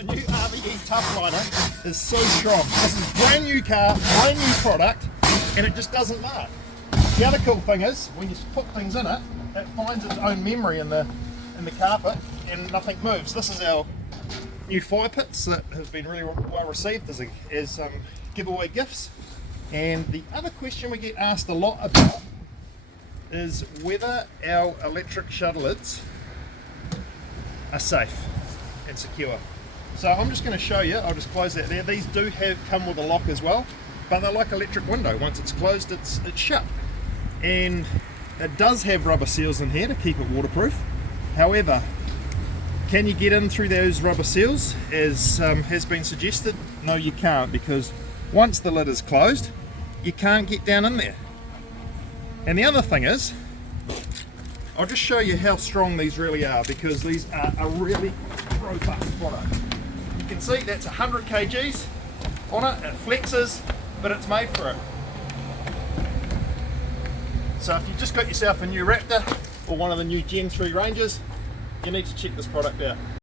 the new RVE Tough Liner is so strong. This is brand new car, brand new product, and it just doesn't mark. The other cool thing is, when you put things in it, it finds its own memory in the carpet and nothing moves. This is our new fire pits that have been really well received as giveaway gifts. And the other question we get asked a lot about is whether our electric shuttle lids are safe and secure. So I'm just going to show you. I'll just close that there. These do come with a lock as well, but they're like electric window. Once it's closed, it's shut. And it does have rubber seals in here to keep it waterproof. However, can you get in through those rubber seals as has been suggested? No, you can't, because once the lid is closed, you can't get down in there. And the other thing is, I'll just show you how strong these really are, because these are a really robust product. You can see that's 100 kgs on it, it flexes, but it's made for it. So if you've just got yourself a new Raptor or one of the new Gen 3 Rangers, you need to check this product out.